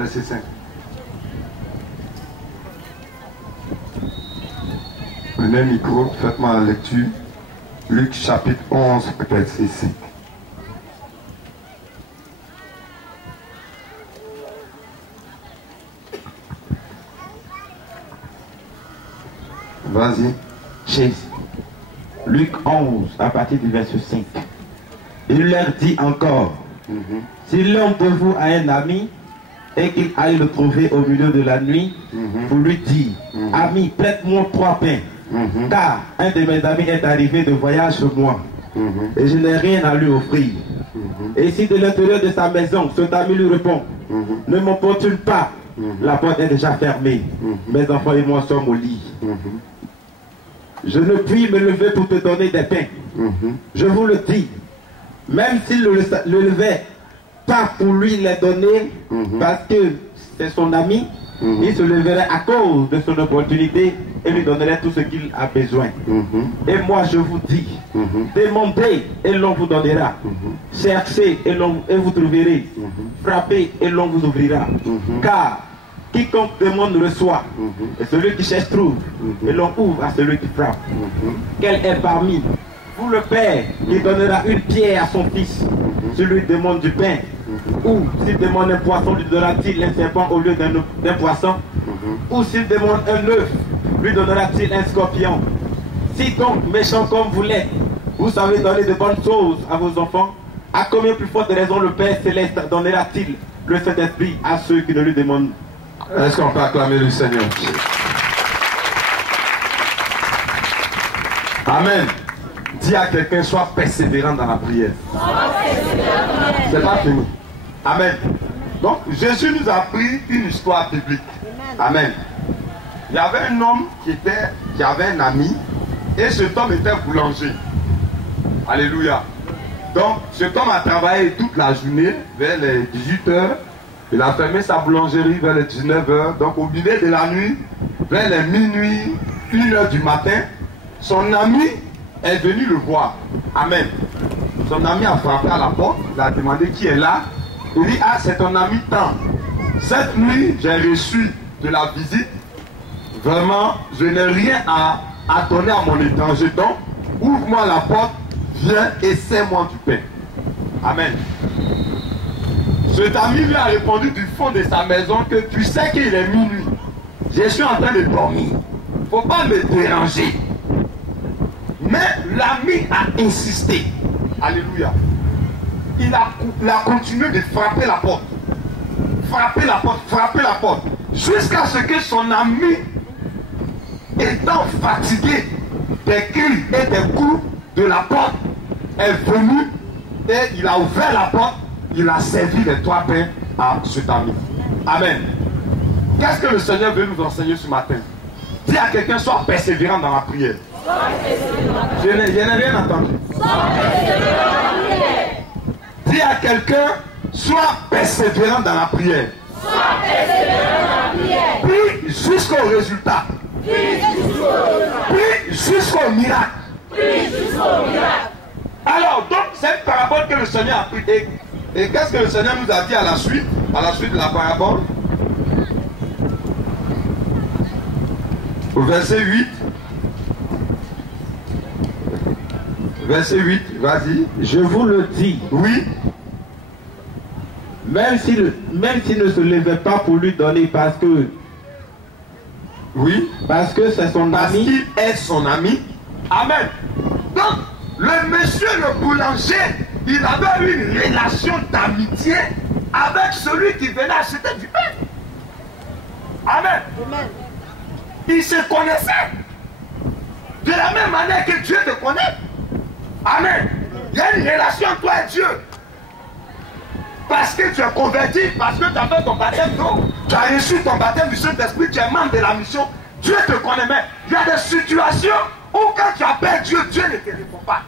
verset 5. Prenez le micro, faites-moi la lecture. Luc chapitre 11, verset 5. Vas-y. Luc 11, à partir du verset 5. Il leur dit encore, si l'un de vous a un ami et qu'il aille le trouver au milieu de la nuit, pour lui dire, ami, prête-moi 3 pains, car un de mes amis est arrivé de voyage chez moi, et je n'ai rien à lui offrir. Et si de l'intérieur de sa maison, cet ami lui répond, ne m'importune pas, la porte est déjà fermée, mes enfants et moi sommes au lit. Je ne puis me lever pour te donner des pains. Je vous le dis, même s'il ne le levait pas pour lui les donner, parce que c'est son ami, il se leverait à cause de son opportunité et lui donnerait tout ce qu'il a besoin. Et moi je vous dis, demandez et l'on vous donnera. Cherchez et vous trouverez. Frappez et l'on vous ouvrira. Car quiconque demande reçoit, et celui qui cherche trouve, et l'on ouvre à celui qui frappe. Quel est parmi vous le père qui donnera une pierre à son fils, s'il lui demande du pain, ou s'il demande un poisson, lui donnera-t-il un serpent au lieu d'un poisson, ou s'il demande un œuf, lui donnera-t-il un scorpion? Si donc méchant comme vous l'êtes, vous savez donner de bonnes choses à vos enfants, à combien plus forte raison le Père Céleste donnera-t-il le Saint-Esprit à ceux qui ne lui demandent? Est-ce qu'on peut acclamer le Seigneur? Amen. Dis à quelqu'un, sois persévérant dans la prière. C'est pas fini. Amen. Donc, Jésus nous a appris une histoire biblique. Amen. Il y avait un homme qui avait un ami, et cet homme était boulanger. Alléluia. Donc, cet homme a travaillé toute la journée, vers les 18h. Il a fermé sa boulangerie vers les 19h. Donc, au milieu de la nuit, vers les minuit, 1h du matin, son ami est venu le voir. Amen. Son ami a frappé à la porte. Il a demandé qui est là. Il dit, ah, c'est ton ami tant. Cette nuit, j'ai reçu de la visite. Vraiment, je n'ai rien à donner à mon étranger. Donc, ouvre-moi la porte, viens et sers-moi du pain. Amen. Cet ami lui a répondu du fond de sa maison que tu sais qu'il est minuit. Je suis en train de dormir. Il ne faut pas me déranger. Mais l'ami a insisté. Alléluia. Il a continué de frapper la porte. Frapper la porte, frapper la porte. Jusqu'à ce que son ami, étant fatigué des cris et des coups de la porte, est venu et il a ouvert la porte. Il a servi les 3 pains à cet ami. Amen. Qu'est-ce que le Seigneur veut nous enseigner ce matin? Dis à quelqu'un, sois persévérant dans la prière. Je n'ai rien entendu. Dis à quelqu'un, sois persévérant dans la prière. Prie jusqu'au résultat. Prie jusqu'au miracle. Alors, donc, c'est une parabole que le Seigneur a pris. Et qu'est-ce que le Seigneur nous a dit à la suite de la parabole? Au verset 8. Verset 8, vas-y. Je vous le dis. Oui. Même s'il ne se levait pas pour lui donner parce que... Oui. Parce que c'est son ami. Parce qu'il est son ami. Amen. Donc, le monsieur le boulanger, il avait une relation d'amitié avec celui qui venait acheter du pain. Amen. Amen. Il se connaissait. De la même manière que Dieu te connaît. Amen. Il y a une relation entre toi et Dieu. Parce que tu es converti, parce que tu as fait ton baptême d'eau, tu as reçu ton baptême du Saint-Esprit, tu es membre de la mission, Dieu te connaît. Mais il y a des situations où quand tu appelles Dieu, Dieu ne te répond pas.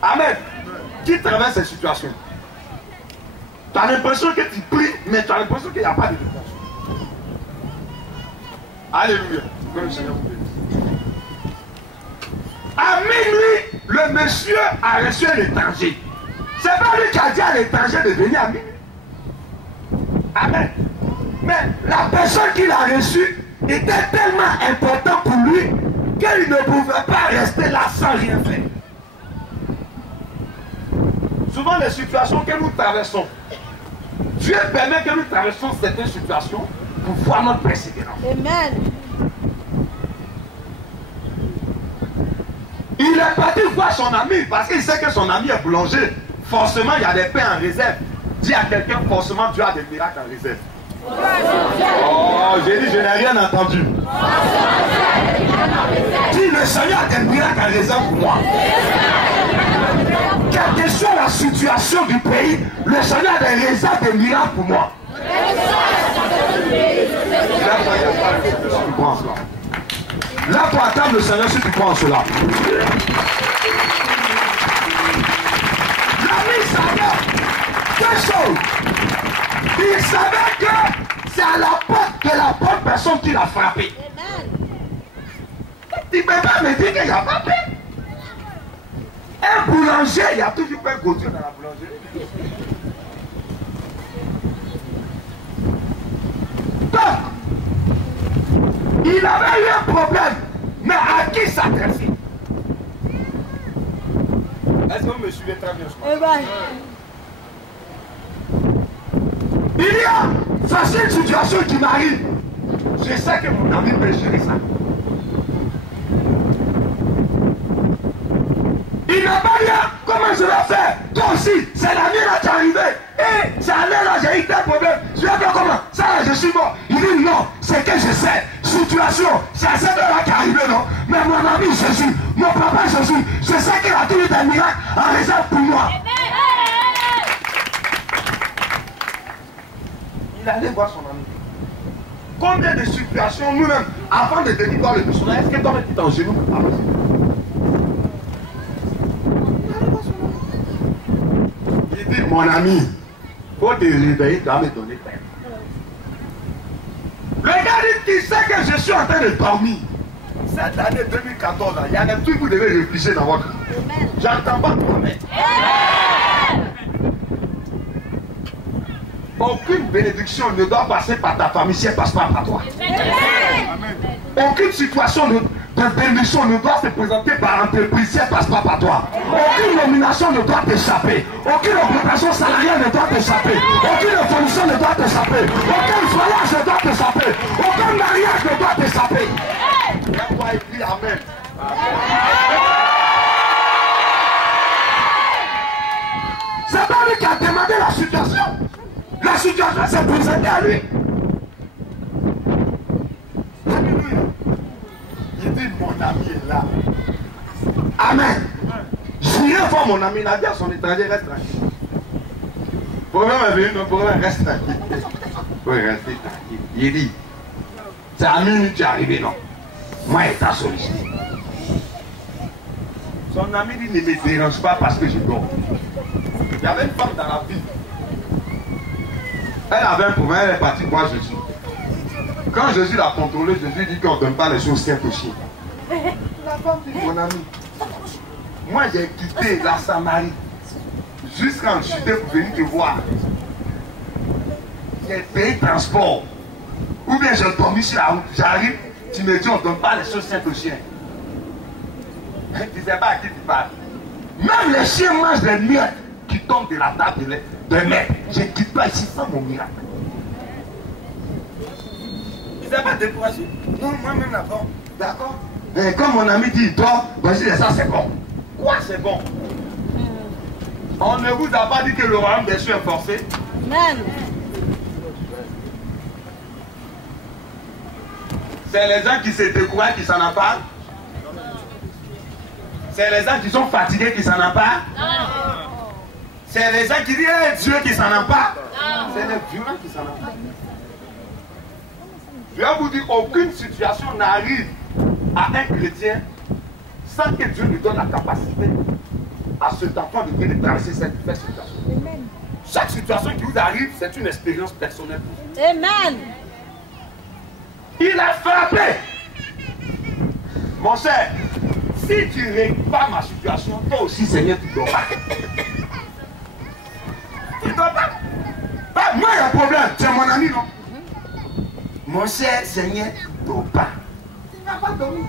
Amen. Qui traverse ces situations? Tu as l'impression que tu pries, mais tu as l'impression qu'il n'y a pas de réponse. Alléluia. Que le Seigneur vous bénisse. À minuit, le monsieur a reçu un étranger. C'est pas lui qui a dit à l'étranger de venir à minuit. Amen. Mais la personne qu'il a reçue était tellement importante pour lui qu'il ne pouvait pas rester là sans rien faire. Souvent les situations que nous traversons, Dieu permet que nous traversions certaines situations pour voir notre persévérance. Amen. Il est parti voir son ami parce qu'il sait que son ami est boulanger. Forcément, il y a des pains en réserve. Dis à quelqu'un, forcément, Dieu a des miracles en réserve. Oh, j'ai dit, je n'ai rien entendu. Dis, le Seigneur a des miracles en réserve pour moi. Quelle que soit la situation du pays, le Seigneur a des réserves de miracles pour moi. Là, pour attendre le Seigneur, si tu crois en cela. L'ami savait deux choses. Il savait que c'est à la porte de la bonne personne qui l'a frappé. Il ne peut pas me dire qu'il n'y a pas paix. Un boulanger, il y a toujours pas un gaudier dans la boulangerie. Donc, il avait eu un problème, mais à qui s'adresser? Est-ce que vous me suivez très bien? Il y a facile situation qui m'arrive. Je sais que mon ami peut gérer ça. Il n'a pas dit comment je vais faire. Toi aussi, c'est la mienne qui est arrivée. Et c'est allé là, j'ai eu tel problème. Je vais faire comment? Ça là, je suis mort. Il dit non, c'est que je sais. Situation, c'est à cette heure-là qui est arrivé, non? Mais mon ami Jésus, mon papa Jésus, je sais qu'il a toujours des miracles en réserve pour moi. Il allait voir son ami. Combien de situations nous-mêmes, avant de venir voir le missionnaire, est-ce que toi tu es en genou? Il dit, mon ami, il faut te réveiller, tu vas me donner paix. Le gars dit qu'il sait que je suis en train de dormir. Cette année 2014, il y a des trucs que vous devez réfléchir dans votre vie. J'entends pas toi-même. Aucune bénédiction ne doit passer par ta famille si elle ne passe pas par toi. Amen. Aucune situation de bénédiction ne doit se présenter par entreprise si elle ne passe pas par toi. Aucune nomination ne doit t'échapper. Aucune occupation salariale ne doit t'échapper. Aucune fonction ne doit t'échapper. Aucun voyage ne doit t'échapper. Aucun mariage ne doit t'échapper. La voix écrit Amen. C'est pas lui qui a demandé la situation. La situation s'est présentée à lui. Alléluia. Il dit mon ami est là. Amen. J'irai voir mon ami. Il a dit à son étranger, reste tranquille. Le problème est venu, le problème reste tranquille. Oui, restez tranquille. Il dit, c'est à minuit qui est arrivé, non? Moi, il t'a sollicité. Son ami dit, ne me dérange pas parce que je dors. Il y avait une femme dans la ville. Elle avait un problème, elle est partie voir Jésus. Quand Jésus l'a contrôlé, Jésus dit qu'on ne donne pas les choses saintes aux chiens. La femme dit, mon ami, moi j'ai quitté la Samarie jusqu'en Judée pour venir te voir. J'ai payé transport. Ou bien j'ai dormi sur la route. J'arrive, tu me dis on ne donne pas les choses saintes aux chiens. Tu ne sais pas à qui tu parles. Même les chiens mangent les miettes qui tombent de la table de maître. Je ne quitte pas ici sans mon miracle. Tu ne sais pas découragé? Non, moi-même là-bas. D'accord? Et comme mon ami dit, toi, vas-y, ça c'est bon. Quoi c'est bon? On ne vous a pas dit que le royaume des cieux est forcé? Amen. C'est les gens qui se découragent qui s'en emparent? C'est les gens qui sont fatigués qui s'en emparent? C'est les gens qui disent hey, Dieu qui s'en empare? C'est les violents qui s'en emparent. Je vais vous dire, aucune situation n'arrive à un chrétien sans que Dieu lui donne la capacité à cet enfant de traverser cette situation. Amen. Chaque situation qui vous arrive, c'est une expérience personnelle. Amen. Il a frappé. Mon cher, si tu ne règles pas ma situation, toi aussi, Seigneur, tu dois. dors pas. Bah, moi, il y a un problème. Tu es mon ami, non? Mon cher Seigneur, ne dort pas. Il n'a pas dormi.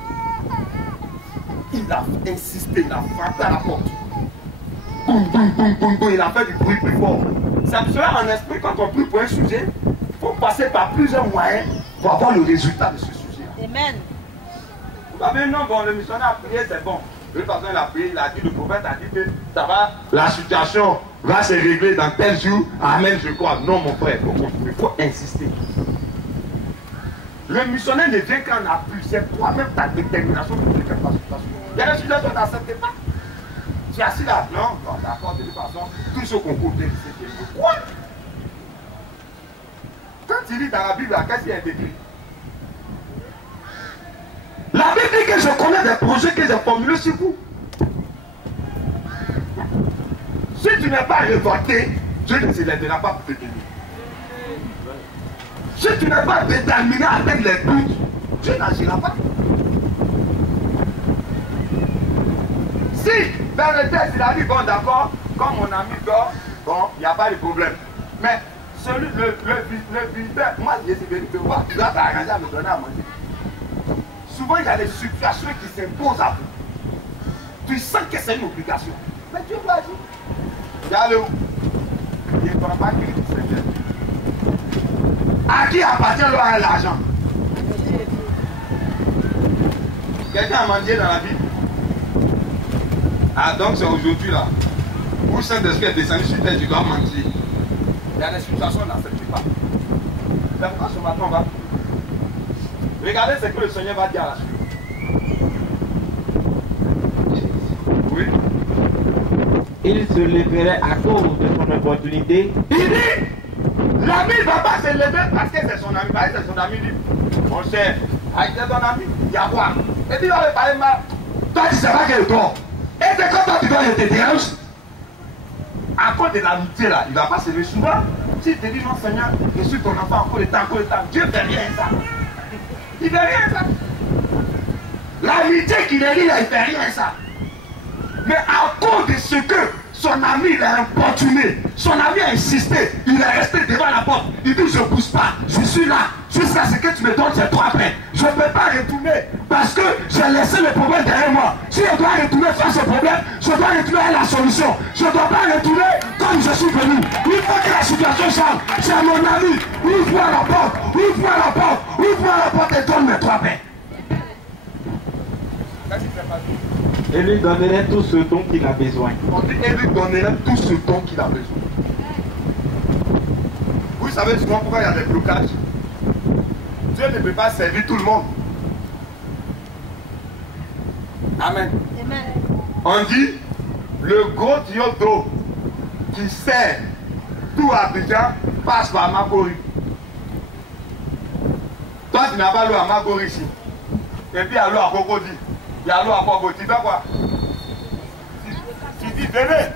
Il a insisté, il a frappé à la porte. Boum, boum, boum, boum, boum. Il a fait du bruit plus fort. C'est pour cela, en esprit, quand on prie pour un sujet, il faut passer par plusieurs moyens pour avoir le résultat de ce sujet. Amen. Vous avez non, bon, le missionnaire a prié, c'est bon. De toute façon, il a prié, il a dit, le prophète a dit que ça va, la situation va se régler dans tel jour. Amen, je crois. Non, mon frère, il faut insister. Le missionnaire ne vient qu'en appui. C'est toi-même ta détermination pour faire la situation. Il y a des situations, tu n'acceptes pas. Tu es assis là, non, d'accord, de toute façon, tout ce qu'on compte, c'est quoi? Quand tu lis dans la Bible, qu'est-ce qui est écrit? La Bible dit que je connais des projets que j'ai formulés sur vous. Si tu n'es pas révolté, Dieu ne se lèvera pas pour te bénir. Si tu n'es pas déterminé à atteindre les buts, Dieu n'agira pas. Si dans le texte il a dit, bon d'accord, quand mon ami dort, bon, il n'y a pas de problème. Mais celui, le visiteur, moi je suis venu te voir, tu dois t'arranger à me donner à manger. Souvent, il y a des situations qui s'imposent à vous. Tu sens que c'est une obligation. Mais Dieu doit dire. Regardez où? Il ne doit pas qu'il se Seigneur. À qui appartient l'argent? Quelqu'un a mangé dans la vie? Ah, donc c'est aujourd'hui là. Où Saint-Esprit est descendu sur terre, tu dois mentir. Il y a des situations, on n'accepte pas. C'est pourquoi ce matin on va. Regardez ce que le Seigneur va dire à la suite. Oui. Il se lèverait à cause de son opportunité. Il dit, l'ami ne va pas se lever parce que c'est son ami. Parce que c'est son ami. Il dit, mon cher, avec ton ami, il y a quoi? Et puis il va lui parler mal. Toi tu sais pas qu'elle dort. Et c'est quand toi tu dois te dérange. À cause de l'amitié là, il ne va pas se lever souvent. Si tu te dis non Seigneur, je suis ton enfant, encore le temps, Dieu ne fait rien ça. Il ne fait rien ça. L'amitié qu'il est dit, il ne fait rien ça. Mais à cause de ce que son ami l'a importuné, son ami a insisté, il est resté devant la porte. Il dit, je ne bouge pas, je suis là. Jusqu'à ce que tu me donnes, c'est toi après. Je ne peux pas retourner parce que j'ai laissé le problème derrière moi. Si je dois retourner face au problème, je dois retourner à la solution. Je ne dois pas retourner comme je suis venu. Il faut que la situation change. C'est mon ami. Ouvre-moi la porte, ouvre-moi la porte, ouvre-moi la porte et donne-moi toi après. Et lui donnerait tout ce dont il a besoin. On dit, et lui donnerait tout ce dont il a besoin. Vous savez souvent pourquoi il y a des blocages? Dieu ne peut pas servir tout le monde. Amen. Amen. On dit, le gros tuyau d'eau qui sert tout Abidjan passe par Makori. Toi, tu n'as pas l'eau à Makori ici. Et puis, il y a l'eau à Cocody. Il y a l'eau à Kogo. Tu fais quoi? Tu dis, venez.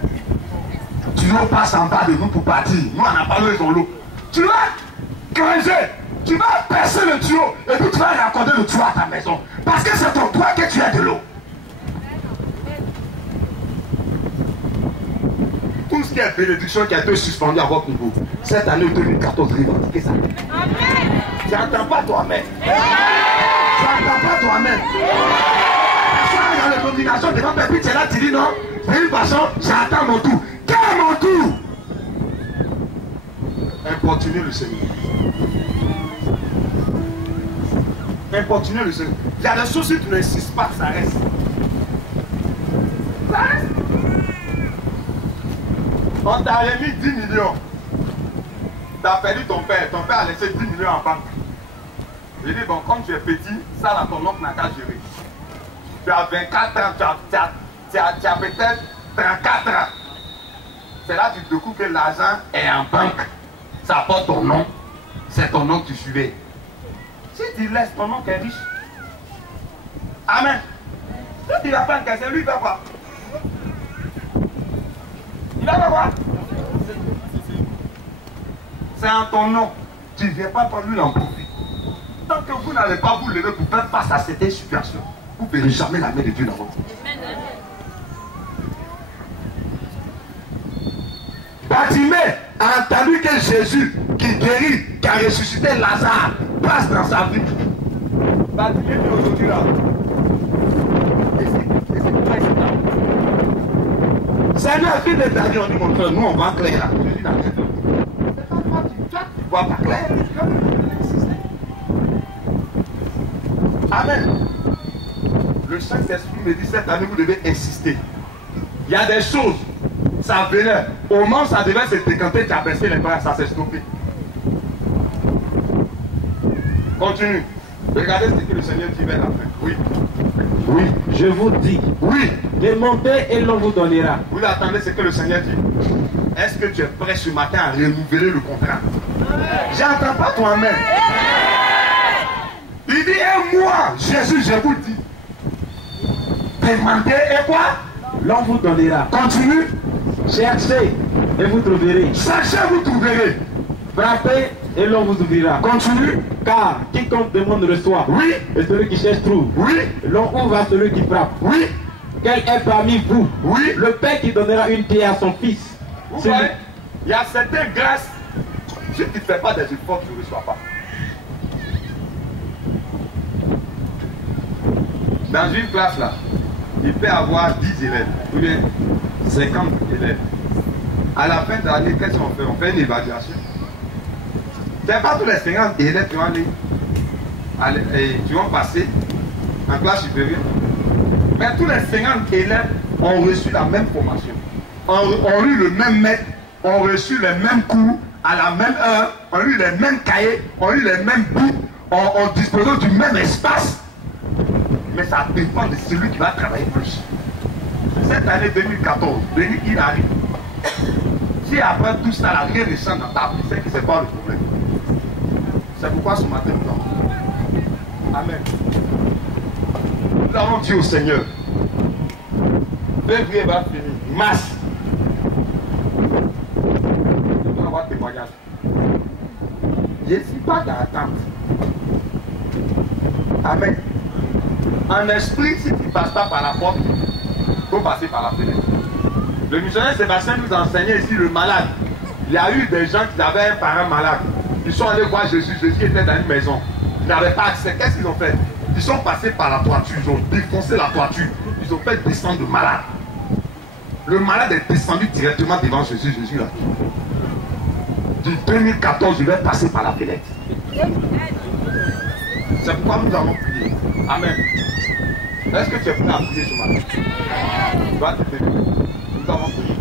Tu l'eau passe en bas de nous pour partir. Nous, on n'a pas l'eau, ils ont l'eau. Tu vas creuser. Tu vas percer le tuyau. Et puis, tu vas raccorder le tuyau à ta maison. Parce que c'est ton toi que tu as de l'eau. Tout ce qui est bénédiction qui a été suspendu à votre niveau. Cette année 2014, revendiquez ça. Amen. Tu n'entends pas toi-même. Tu n'entends pas toi-même. Dans les combinations devant Pépi, tu es là, tu dis non. De toute façon, j'attends mon tour. Quel est mon tour? Importunez le Seigneur. Importunez le Seigneur. Il y a des choses, si tu n'insistes pas, ça reste. Ça reste. On t'a remis 10 millions. Tu as perdu ton père. Ton père a laissé 10 millions en banque. Il dit, bon, comme tu es petit, ça là, ton oncle n'a qu'à gérer. Tu as 24 ans, tu as peut-être 34 ans. C'est là que tu découvres que l'argent est en banque. Ça porte ton nom. C'est ton nom que tu suivais. Si tu laisses ton nom qui est riche. Amen. Si tu n'as pas encaissé, lui il va quoi? Il va quoi? C'est en ton nom. Tu ne viens pas prendre lui en profit. Tant que vous n'allez pas vous lever pour faire face à cette situation, vous ne verrez jamais la main de Dieu dans votre vie. Bartimée a entendu que Jésus, qui guérit, qui a ressuscité Lazare, passe dans sa vie. Bartimée dit aujourd'hui là. Seigneur, fils de David, on dit mon frère, nous on va clair là. Je dis dans le c'est pas toi, tu vois pas clair. Amen. Le Saint-Esprit me dit cette année, vous devez insister. Il y a des choses, ça venait. Au moment où ça devait se décanter, tu as baissé les bras, ça s'est stoppé. Continue. Regardez ce que le Seigneur dit vers la fin. Oui. Oui, je vous dis. Oui. Demandez et l'on vous donnera. Vous attendez ce que le Seigneur dit. Est-ce que tu es prêt ce matin à renouveler le contrat? J'entends pas ton amen. Il dit, et moi, Jésus, je vous dis. Demandez et quoi? L'on vous donnera. Continue. Cherchez et vous trouverez. Cherchez, vous trouverez. Frappez et l'on vous ouvrira. Continue. Car quiconque demande reçoit. Oui. Et celui qui cherche trouve. Oui. L'on ouvre à celui qui frappe. Oui. Quel est parmi vous? Oui. Le père qui donnera une pierre à son fils. Vous voyez, il y a certaines grâces. Si tu ne fais pas des efforts, tu ne reçois pas. Dans une classe là, il peut avoir 10 élèves, ou bien 50 élèves. À la fin de l'année, qu'est-ce qu'on fait? On fait une évaluation. Ce n'est pas tous les 50 élèves qui vont aller, qui vont passer en classe supérieure. Mais tous les 50 élèves ont reçu la même formation, ont eu le même maître, ont reçu les mêmes cours à la même heure, ont eu les mêmes cahiers, ont eu les mêmes bouts, ont disposé du même espace. Mais ça dépend de celui qui va travailler plus. Cette année 2014, il arrive. Si après tout ça, la rien ne change dans ta vie, c'est que ce n'est pas le problème. C'est pourquoi ce matin, nous avons. Amen. Nous avons dit au Seigneur, février va finir, mars. Je dois avoir témoignage. Je ne suis pas dans l'attente. Amen. En esprit, si tu ne passes pas par la porte, il faut passer par la fenêtre. Le missionnaire Sébastien nous enseignait ici le malade. Il y a eu des gens qui avaient un parent malade. Ils sont allés voir Jésus. Jésus était dans une maison. Ils n'avaient pas accès. Qu'est-ce qu'ils ont fait? Ils sont passés par la toiture. Ils ont défoncé la toiture. Ils ont fait descendre le malade. Le malade est descendu directement devant Jésus. Jésus l'a dit. Du 2014, je vais passer par la fenêtre. C'est pourquoi nous allons prier. Amen. Est-ce que tu es prêt à prier ce matin? Tu vas te lever. Nous avons prié.